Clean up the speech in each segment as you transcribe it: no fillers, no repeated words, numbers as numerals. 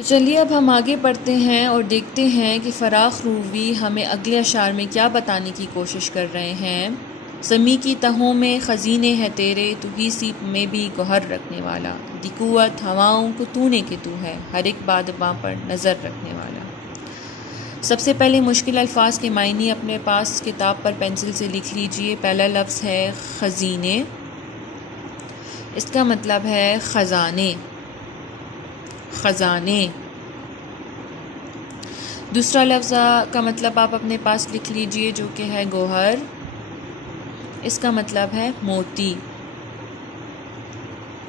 تو چلیے اب ہم آگے پڑھتے ہیں اور دیکھتے ہیں کہ فراخ روی ہمیں اگلے اشعار میں کیا بتانے کی کوشش کر رہے ہیں۔ زمیں کی تہوں میں خزینے ہے تیرے، تو ہی سیپ میں بھی گوہر رکھنے والا، دی قوت ہواؤں کو تو نے کہ تو ہے، ہر ایک بات باں پر نظر رکھنے والا۔ سب سے پہلے مشکل الفاظ کے معنی اپنے پاس کتاب پر پینسل سے لکھ لیجئے۔ پہلا لفظ ہے خزینے، اس کا مطلب ہے خزانے، خزانے۔ دوسرا لفظ کا مطلب آپ اپنے پاس لکھ لیجئے جو کہ ہے گوہر، اس کا مطلب ہے موتی،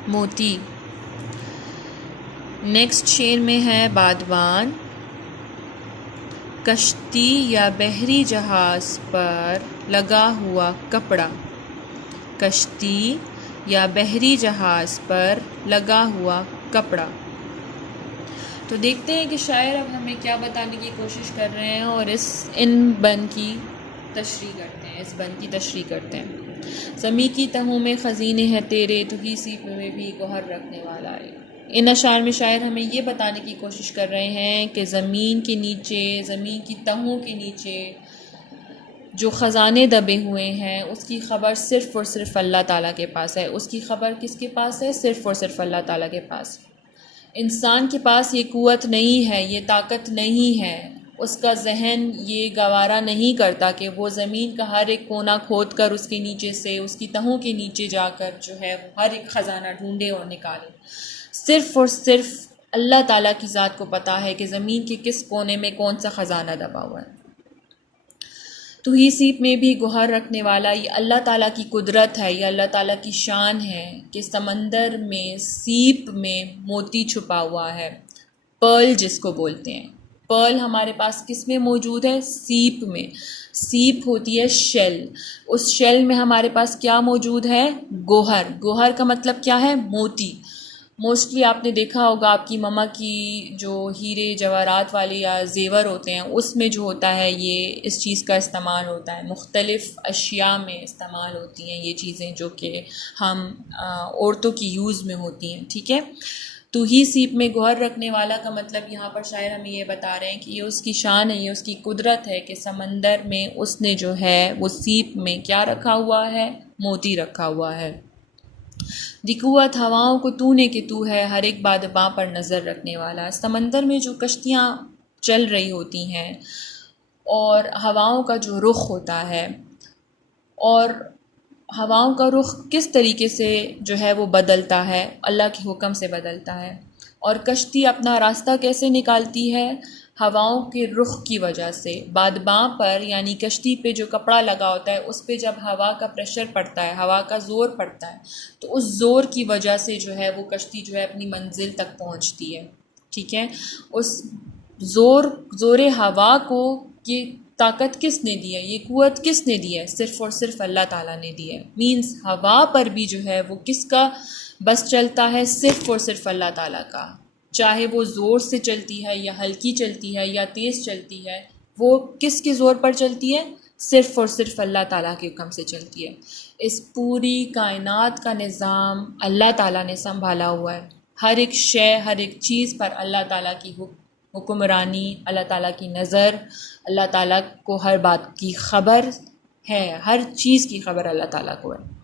موتی۔ نیکسٹ شعر میں ہے بادبان، کشتی یا بحری جہاز پر لگا ہوا کپڑا، کشتی یا بحری جہاز پر لگا ہوا کپڑا۔ تو دیکھتے ہیں کہ شاعر اب ہمیں کیا بتانے کی کوشش کر رہے ہیں اور ان بند کی تشریح کرتے ہیں، اس بند کی تشریح کرتے ہیں۔ زمیں کی تہوں میں خزینے ہیں تیرے، تو ہی سیپ میں بھی گوہر رکھنے والا ہے۔ ان اشعار میں شاعر ہمیں یہ بتانے کی کوشش کر رہے ہیں کہ زمین کے نیچے، زمین کی تہوں کے نیچے جو خزانے دبے ہوئے ہیں اس کی خبر صرف اور صرف اللہ تعالیٰ کے پاس ہے۔ اس کی خبر کس کے پاس ہے؟ صرف اور صرف اللہ تعالیٰ کے پاس۔ انسان کے پاس یہ قوت نہیں ہے، یہ طاقت نہیں ہے، اس کا ذہن یہ گوارا نہیں کرتا کہ وہ زمین کا ہر ایک کونا کھود کر اس کے نیچے سے، اس کی تہوں کے نیچے جا کر جو ہے ہر ایک خزانہ ڈھونڈے اور نکالے۔ صرف اور صرف اللہ تعالیٰ کی ذات کو پتہ ہے کہ زمین کے کس کونے میں کون سا خزانہ دبا ہوا ہے۔ تو ہی سیپ میں بھی گوہر رکھنے والا، یہ اللہ تعالیٰ کی قدرت ہے، یہ اللہ تعالیٰ کی شان ہے کہ سمندر میں سیپ میں موتی چھپا ہوا ہے، پرل جس کو بولتے ہیں۔ پرل ہمارے پاس کس میں موجود ہے؟ سیپ میں۔ سیپ ہوتی ہے شیل، اس شیل میں ہمارے پاس کیا موجود ہے؟ گوہر۔ گوہر کا مطلب کیا ہے؟ موتی۔ موسٹلی آپ نے دیکھا ہوگا آپ کی مما کی جو ہیرے جواہرات والے یا زیور ہوتے ہیں اس میں جو ہوتا ہے یہ اس چیز کا استعمال ہوتا ہے، مختلف اشیاء میں استعمال ہوتی ہیں یہ چیزیں جو کہ ہم عورتوں کی یوز میں ہوتی ہیں، ٹھیک ہے۔ تو ہی سیپ میں گوہر رکھنے والا کا مطلب یہاں پر شاعر ہمیں یہ بتا رہے ہیں کہ یہ اس کی شان ہے، یہ اس کی قدرت ہے کہ سمندر میں اس نے جو ہے وہ سیپ میں کیا رکھا ہوا ہے؟ موتی رکھا ہوا ہے۔ دی قوت ہواؤں کو تو نے کہ تو ہے، ہر ایک بات باں پر نظر رکھنے والا۔ سمندر میں جو کشتیاں چل رہی ہوتی ہیں اور ہواؤں کا جو رخ ہوتا ہے، اور ہواؤں کا رخ کس طریقے سے جو ہے وہ بدلتا ہے؟ اللہ کے حکم سے بدلتا ہے۔ اور کشتی اپنا راستہ کیسے نکالتی ہے؟ ہواؤں کے رخ کی وجہ سے۔ بادباں پر یعنی کشتی پہ جو کپڑا لگا ہوتا ہے اس پہ جب ہوا کا پریشر پڑتا ہے، ہوا کا زور پڑتا ہے، تو اس زور کی وجہ سے جو ہے وہ کشتی جو ہے اپنی منزل تک پہنچتی ہے، ٹھیک ہے۔ اس زور ہوا کو یہ طاقت کس نے دی ہے؟ یہ قوت کس نے دی ہے؟ صرف اور صرف اللہ تعالیٰ نے دی ہے۔ مینز ہوا پر بھی جو ہے وہ کس کا بس چلتا ہے؟ صرف اور صرف اللہ تعالیٰ کا۔ چاہے وہ زور سے چلتی ہے یا ہلکی چلتی ہے یا تیز چلتی ہے، وہ کس کے زور پر چلتی ہے؟ صرف اور صرف اللہ تعالیٰ کے حکم سے چلتی ہے۔ اس پوری کائنات کا نظام اللہ تعالیٰ نے سنبھالا ہوا ہے۔ ہر ایک شے، ہر ایک چیز پر اللہ تعالیٰ کی حکمرانی، اللہ تعالیٰ کی نظر، اللہ تعالیٰ کو ہر بات کی خبر ہے، ہر چیز کی خبر اللہ تعالیٰ کو ہے۔